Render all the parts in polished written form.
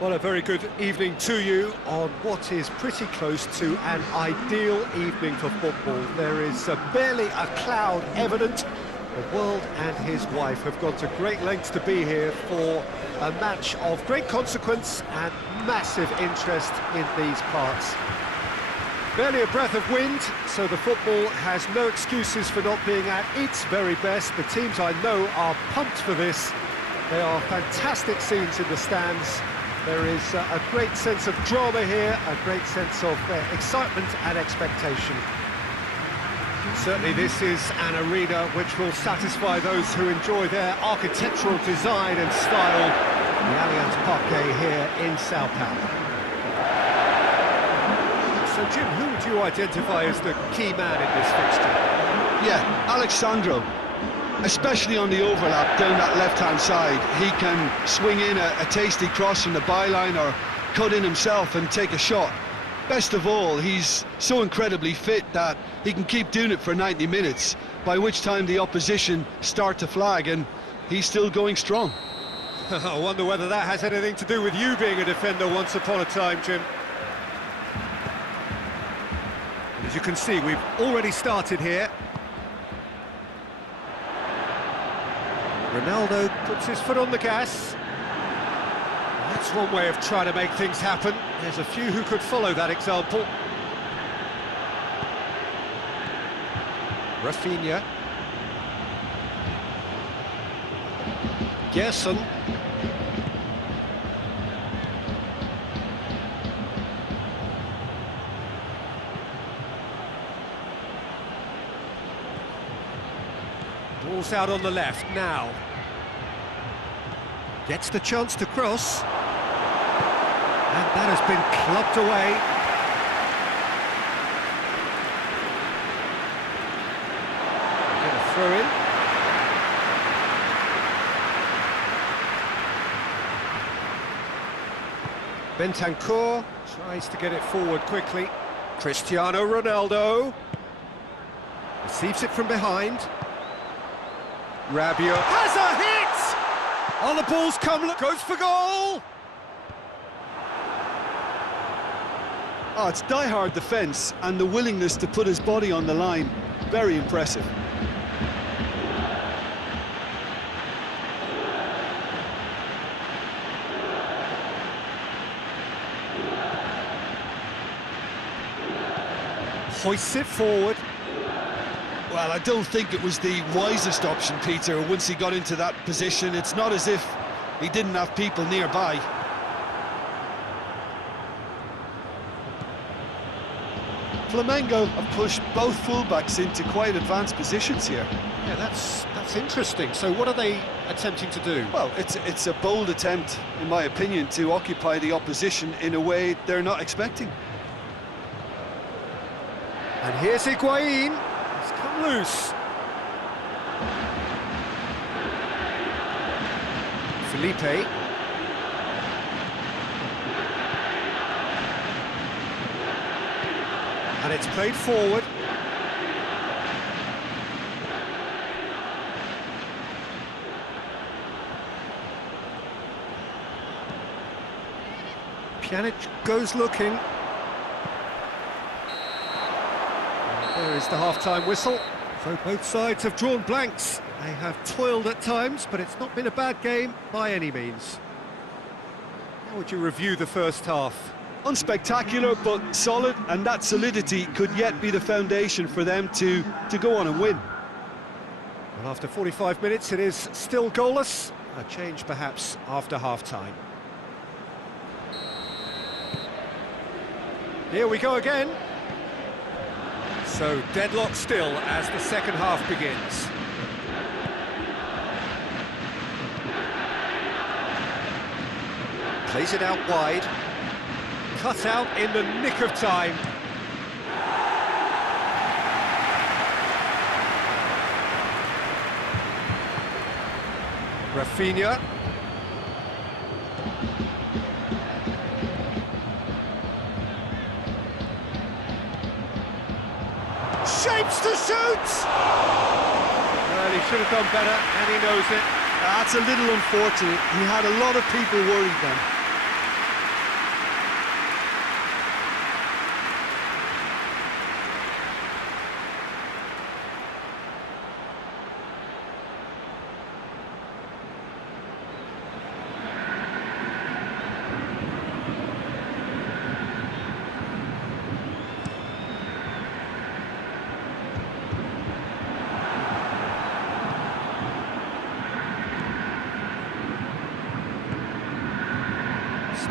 Well, a very good evening to you on what is pretty close to an ideal evening for football. There is barely a cloud evident. The world and his wife have gone to great lengths to be here for a match of great consequence and massive interest in these parts. Barely a breath of wind, so the football has no excuses for not being at its very best. The teams I know are pumped for this. There are fantastic scenes in the stands. There is a great sense of drama here, a great sense of excitement and expectation. Certainly this is an arena which will satisfy those who enjoy their architectural design and style, the Allianz Parque here in Sao Paulo. So Jim, who would you identify as the key man in this fixture? Yeah, Alexandro. Especially on the overlap down that left-hand side, he can swing in a tasty cross from the byline or cut in himself and take a shot. Best of all, he's so incredibly fit that he can keep doing it for 90 minutes, by which time the opposition start to flag, and he's still going strong. I wonder whether that has anything to do with you being a defender once upon a time, Jim. As you can see, we've already started here. Ronaldo puts his foot on the gas. That's one way of trying to make things happen. There's a few who could follow that example. Rafinha. Gerson. Ball's out on the left now. Gets the chance to cross. And that has been clubbed away. Get a throw in. Bentancur tries to get it forward quickly. Cristiano Ronaldo receives it from behind. Rabiot has a hit! Oh, the ball's come, goes for goal! Oh, it's die-hard defence and the willingness to put his body on the line. Very impressive. Hoists it forward. Well, I don't think it was the wisest option, Peter, once he got into that position. It's not as if he didn't have people nearby. Flamengo have pushed both fullbacks into quite advanced positions here. Yeah, that's interesting. So what are they attempting to do? Well, it's a bold attempt, in my opinion, to occupy the opposition in a way they're not expecting. And here's Higuain. It's come loose. Felipe. And it's played forward. Pjanic goes looking. There is the half-time whistle. So both sides have drawn blanks. They have toiled at times, but it's not been a bad game by any means. How would you review the first half? Unspectacular, but solid, and that solidity could yet be the foundation for them to go on and win. Well, after 45 minutes, it is still goalless. A change, perhaps, after half-time. Here we go again. So, deadlock still as the second half begins. Plays it out wide. Cut out in the nick of time. Rafinha. Shapes to shoot! Well, he should have done better, and he knows it. That's a little unfortunate. He had a lot of people worried then.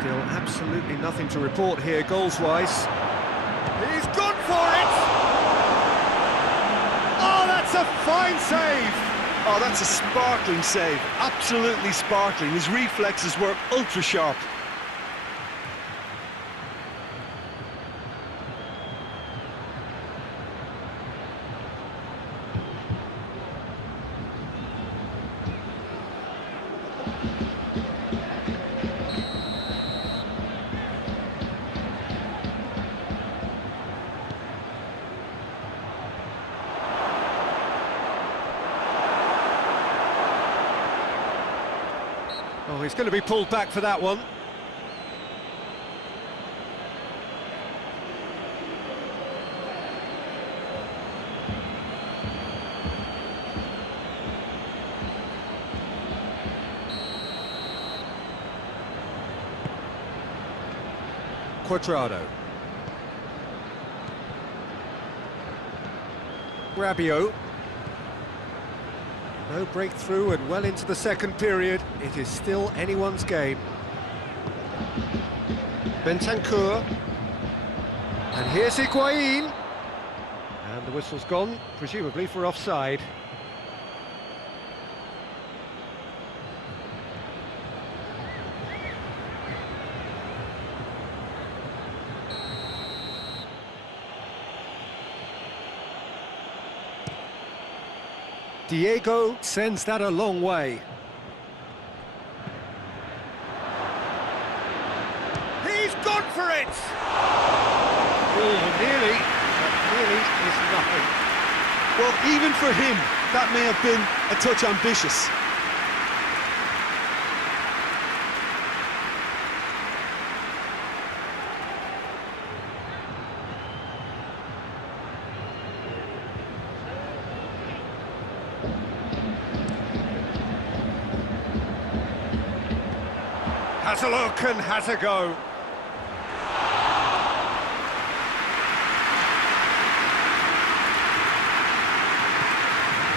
Still absolutely nothing to report here, goals-wise. He's gone for it! Oh, that's a fine save! Oh, that's a sparkling save, absolutely sparkling. His reflexes were ultra-sharp. Oh, he's going to be pulled back for that one. Quadrado. Rabiot. No breakthrough and well into the second period. It is still anyone's game. Bentancur. And here's Higuain. And the whistle's gone, presumably for offside. Diego sends that a long way. He's gone for it! Oh, nearly, but nearly is nothing. Well, even for him, that may have been a touch ambitious. Has a look and has a go.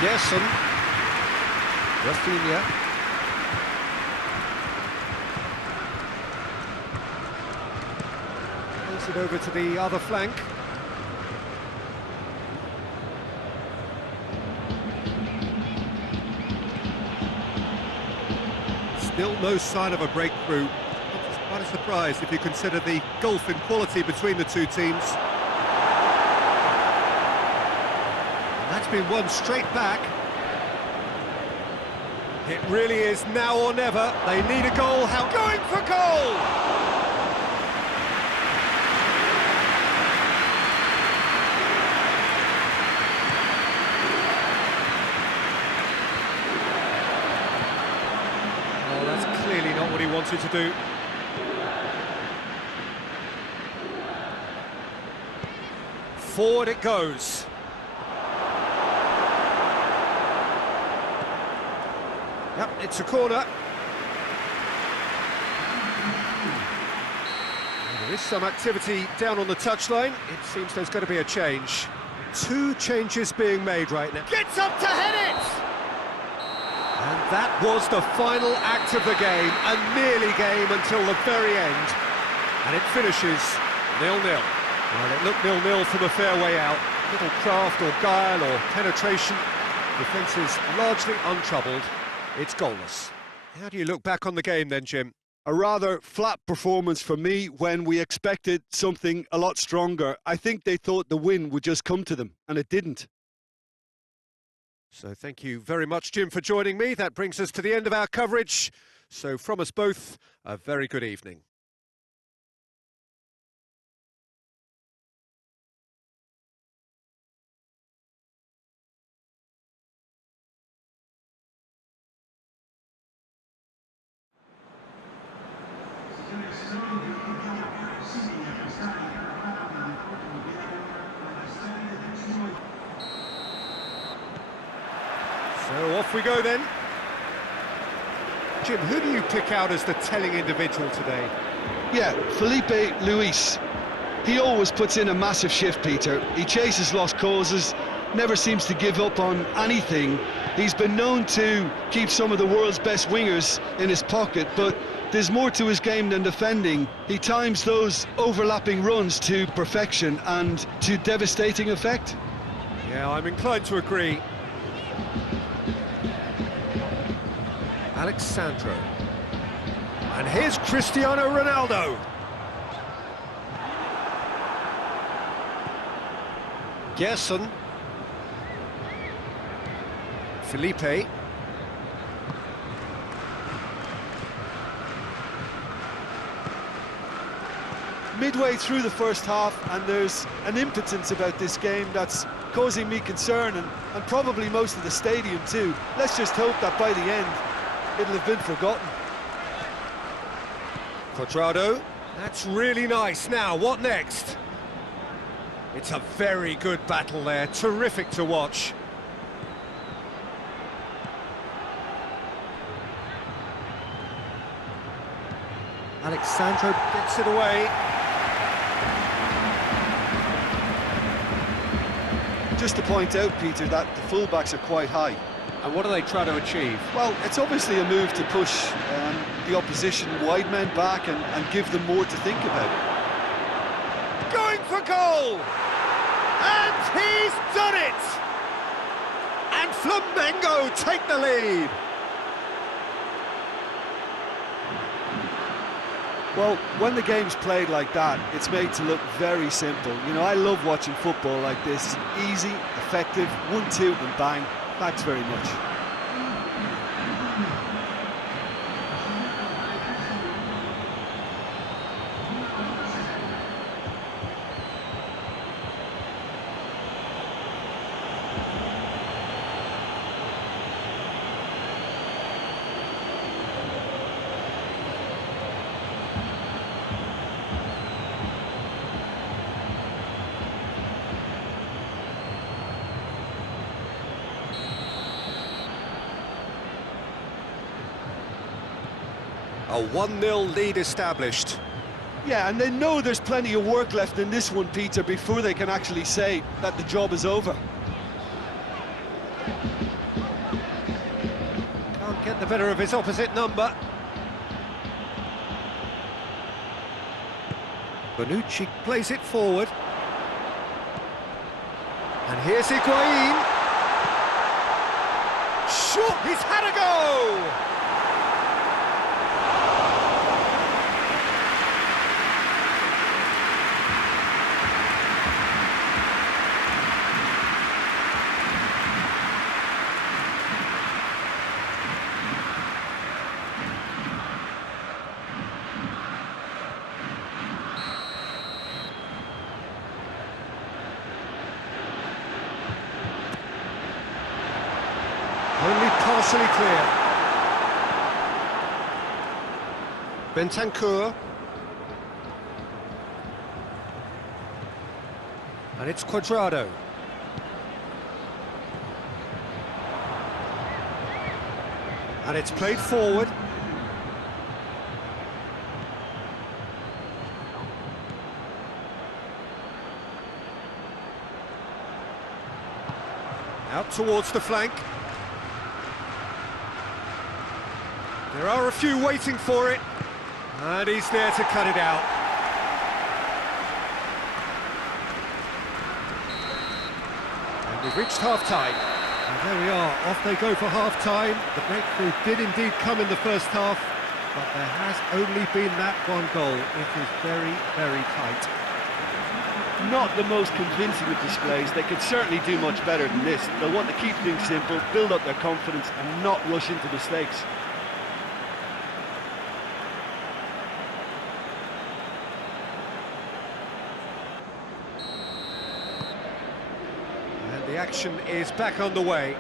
Gerson. Rafinha. Plays it over to the other flank. Still no sign of a breakthrough. It's quite a surprise if you consider the gulf in quality between the two teams. And that's been won straight back. It really is now or never. They need a goal. How going for goal! Clearly not what he wanted to do. Forward it goes. Yep, it's a corner. There is some activity down on the touchline. It seems there's going to be a change. Two changes being made right now. Gets up to head it! And that was the final act of the game, a nearly game until the very end. And it finishes 0-0. Well, it looked 0-0 from a fair way out. Little craft or guile or penetration. Defence is largely untroubled. It's goalless. How do you look back on the game then, Jim? A rather flat performance for me when we expected something a lot stronger. I think they thought the win would just come to them, and it didn't. So thank you very much, Jim, for joining me. That brings us to the end of our coverage. So from us both, a very good evening. So off we go then. Jim, who do you pick out as the telling individual today? Yeah, Felipe Luis. He always puts in a massive shift, Peter. He chases lost causes, never seems to give up on anything. He's been known to keep some of the world's best wingers in his pocket, but there's more to his game than defending. He times those overlapping runs to perfection and to devastating effect. Yeah, I'm inclined to agree. Alexandro. And here's Cristiano Ronaldo. Gerson. Felipe. Midway through the first half, and there's an impotence about this game that's causing me concern, and probably most of the stadium too. Let's just hope that by the end it'll have been forgotten. Cuadrado. That's really nice. Now, what next? It's a very good battle there. Terrific to watch. Alexandro gets it away. Just to point out, Peter, that the fullbacks are quite high. And what do they try to achieve? Well, it's obviously a move to push the opposition wide men back and give them more to think about. Going for goal! And he's done it! And Flamengo take the lead! Well, when the game's played like that, it's made to look very simple. You know, I love watching football like this. Easy, effective, 1-2 and bang. Thanks very much. A 1-0 lead established. Yeah, and they know there's plenty of work left in this one, Peter, before they can actually say that the job is over. Can't get the better of his opposite number. Bonucci plays it forward. And here's Higuain. Sure, he's had a go! Only partially clear. Bentancur. And it's Cuadrado. And it's played forward. Out towards the flank. There are a few waiting for it, and he's there to cut it out. And we've reached half-time. And there we are, off they go for half-time. The breakthrough did indeed come in the first half, but there has only been that one goal. It is very, very tight. Not the most convincing of displays. They could certainly do much better than this. They'll want to keep things simple, build up their confidence, and not rush into mistakes. The action is back on the way.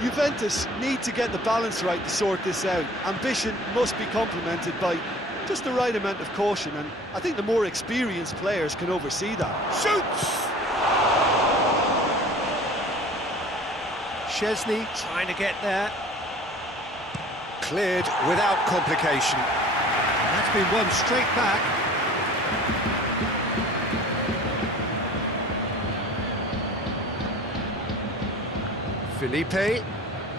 Juventus need to get the balance right to sort this out. Ambition must be complemented by just the right amount of caution, and I think the more experienced players can oversee that. Shoots! Szczesny trying to get there. Cleared without complication. That's been won straight back. Felipe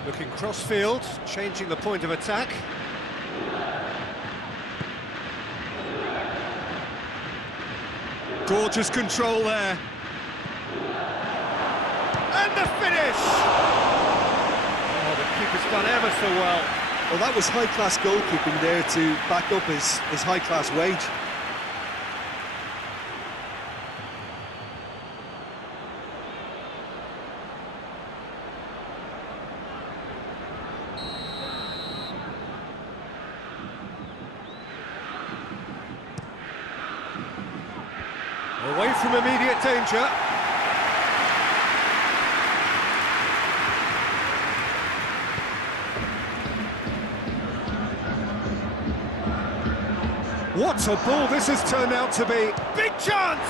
looking cross-field, changing the point of attack. Gorgeous control there. And the finish! Oh, the keeper's done ever so well. Well, that was high-class goalkeeping there to back up his high-class wage. Away from immediate danger. What a ball this has turned out to be. Big chance!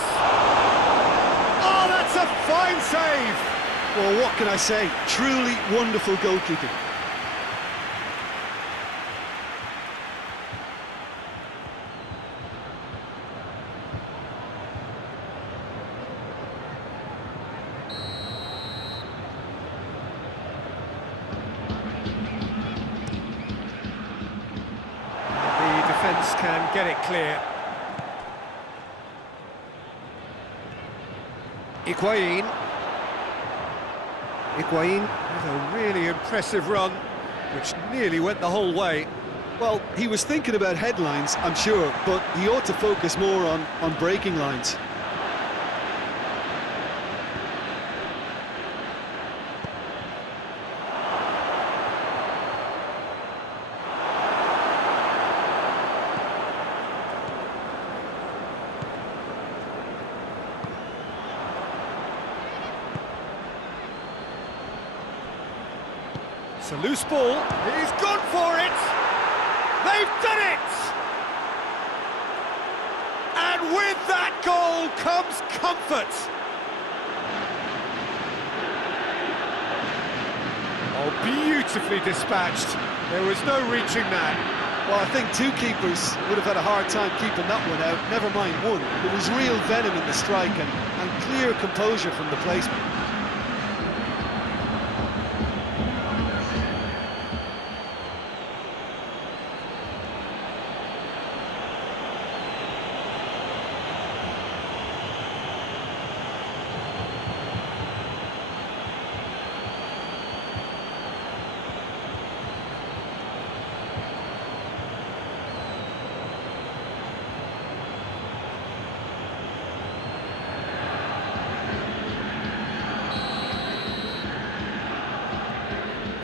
Oh, that's a fine save! Well, what can I say? Truly wonderful goalkeeping. Defence can get it clear. Higuain with a really impressive run, which nearly went the whole way. Well, he was thinking about headlines, I'm sure, but he ought to focus more on breaking lines. It's a loose ball. He's gone for it. They've done it. And with that goal comes comfort. Oh, beautifully dispatched. There was no reaching that. Well, I think two keepers would have had a hard time keeping that one out, never mind one. There was real venom in the strike and clear composure from the placement.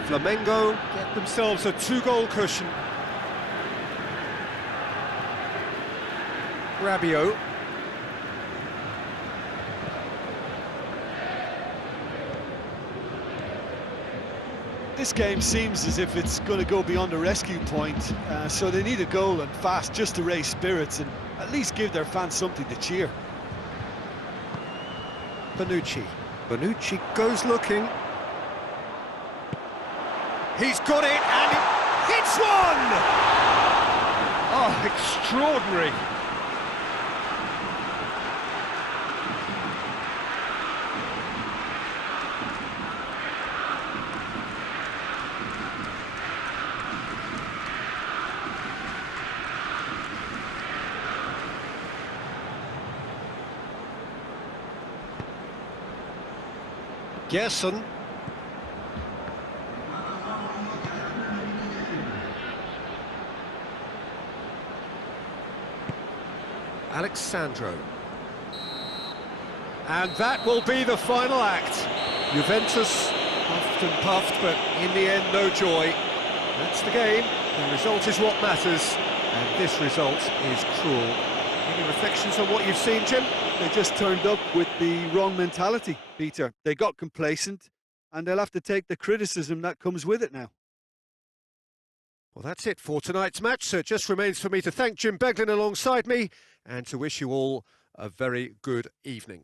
Flamengo get themselves a two-goal cushion. Rabiot. This game seems as if it's going to go beyond a rescue point, so they need a goal and fast just to raise spirits and at least give their fans something to cheer. Bonucci goes looking. He's got it and he hits one! Oh, extraordinary. Gerson. Alexandro. And that will be the final act. Juventus puffed and puffed, but in the end, no joy. That's the game. The result is what matters, and this result is cruel. Any reflections on what you've seen, Jim? They just turned up with the wrong mentality, Peter. They got complacent, and they'll have to take the criticism that comes with it now. Well, that's it for tonight's match, so it just remains for me to thank Jim Beglin alongside me and to wish you all a very good evening.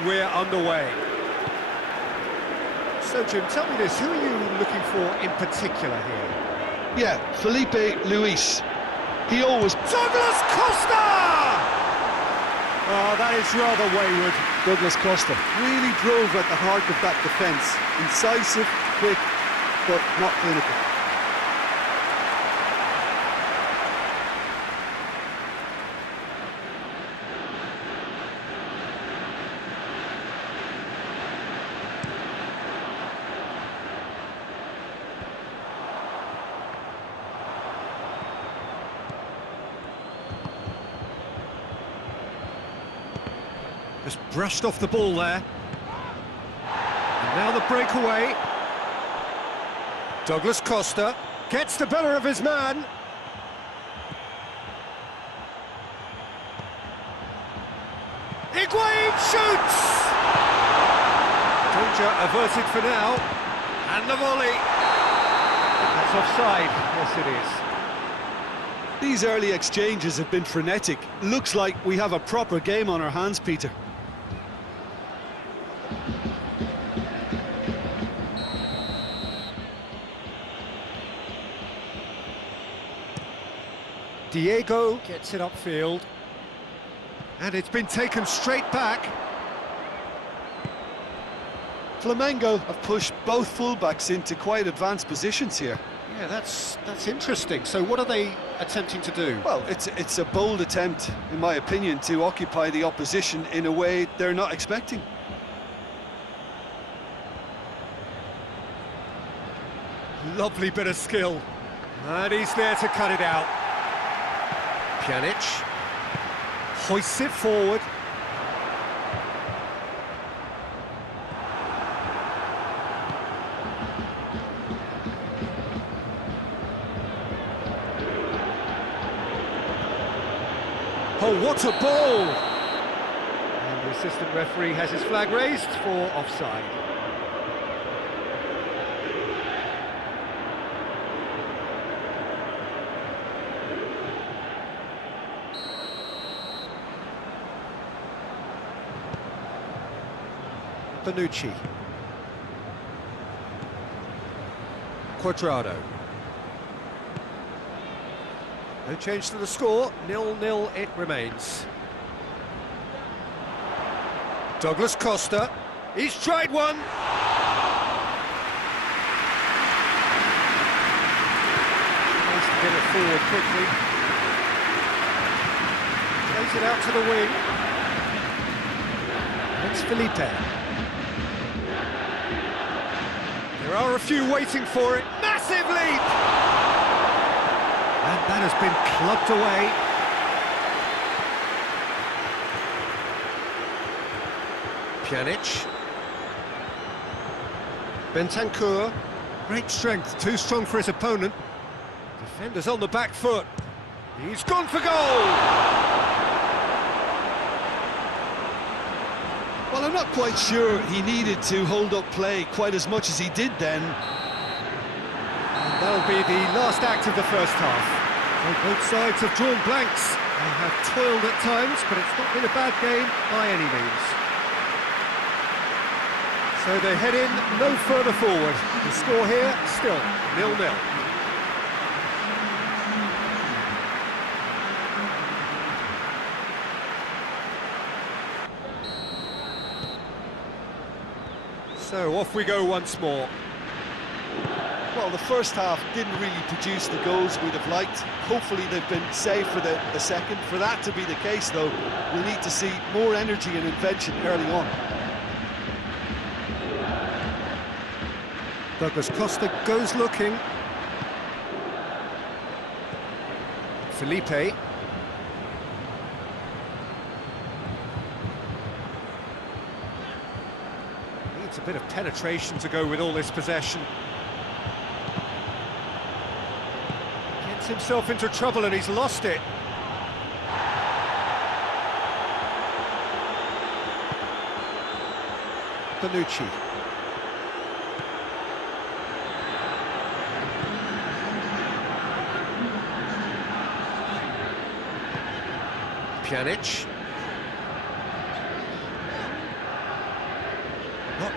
And we're underway. So, Jim, tell me this, who are you looking for in particular here? Yeah, Felipe Luis. He always... Douglas Costa! Oh, that is rather wayward. Douglas Costa really drove at the heart of that defence. Incisive, quick, but not clinical. Just brushed off the ball there. And now the breakaway. Douglas Costa gets the better of his man. Higuain shoots! Danger averted for now. And the volley. That's offside. Yes, it is. These early exchanges have been frenetic. Looks like we have a proper game on our hands, Peter. Diego gets it upfield. And it's been taken straight back. Flamengo have pushed both fullbacks into quite advanced positions here. Yeah, that's interesting. So what are they attempting to do? Well, it's a bold attempt, in my opinion, to occupy the opposition in a way they're not expecting. Lovely bit of skill. And he's there to cut it out. Pjanic hoists it forward. Oh, what a ball! And the assistant referee has his flag raised for offside. Bonucci. Quadrado. No change to the score, 0-0 it remains. Douglas Costa, he's tried one! Nice to get it forward quickly. Plays it out to the wing. It's Felipe. There are a few waiting for it. Massive leap! And that has been clubbed away. Pjanic. Bentancur. Great strength, too strong for his opponent. Defender's on the back foot. He's gone for goal! Well, I'm not quite sure he needed to hold up play quite as much as he did then. And that'll be the last act of the first half. So both sides have drawn blanks. They have toiled at times, but it's not been a bad game by any means. So they head in no further forward. The score here, still 0-0. So off we go once more. Well, the first half didn't really produce the goals we'd have liked. Hopefully they've been saved for the second. For that to be the case, though, we'll need to see more energy and invention early on. Douglas Costa goes looking. Felipe. Needs a bit of penetration to go with all this possession. Gets himself into trouble and he's lost it. Bonucci. Pjanic.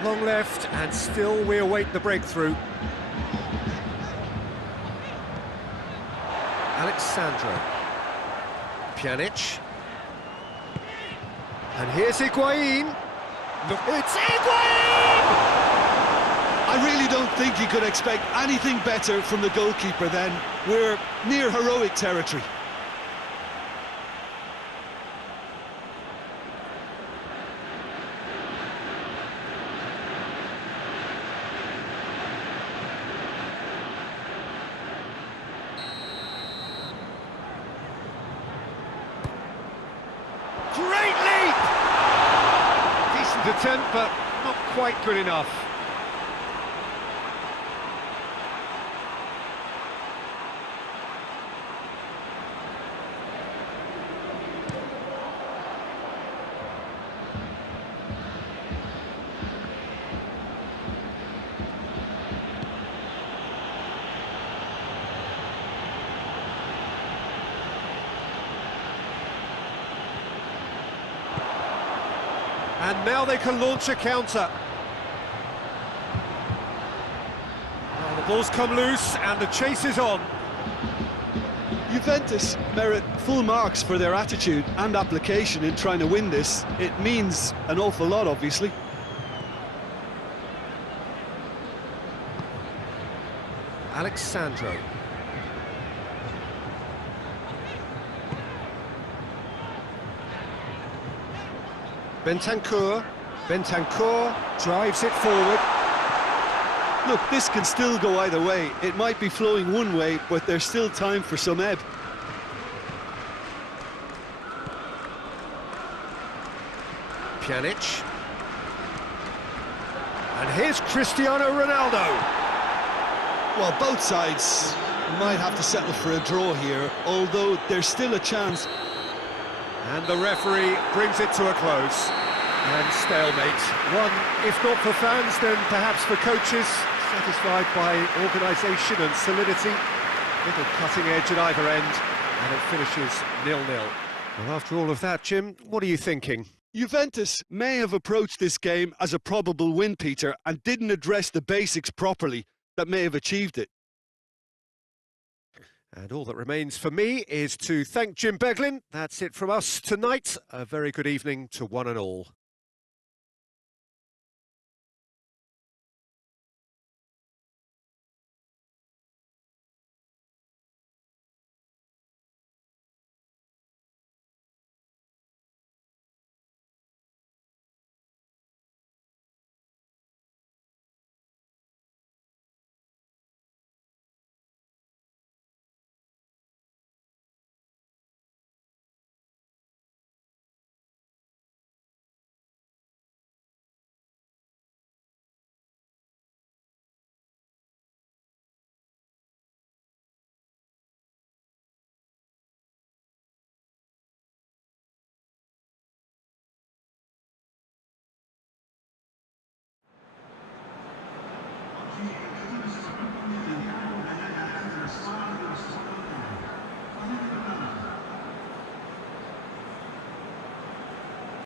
Long left, and still we await the breakthrough. Alexandro. Pjanic. And here's Higuain. Look, it's Higuain! I really don't think you could expect anything better from the goalkeeper then. We're near heroic territory. Great leap! Decent attempt, but not quite good enough. And now they can launch a counter. Well, the ball's come loose and the chase is on. Juventus merit full marks for their attitude and application in trying to win this. It means an awful lot, obviously. Alexandro. Bentancur drives it forward. Look, this can still go either way. It might be flowing one way, but there's still time for some ebb. Pjanic. And here's Cristiano Ronaldo. Well, both sides might have to settle for a draw here, although there's still a chance. And the referee brings it to a close. And stalemate. One, if not for fans, then perhaps for coaches, satisfied by organisation and solidity. Little cutting edge at either end, and it finishes 0-0. Well, after all of that, Jim, what are you thinking? Juventus may have approached this game as a probable win, Peter, and didn't address the basics properly that may have achieved it. And all that remains for me is to thank Jim Beglin. That's it from us tonight. A very good evening to one and all.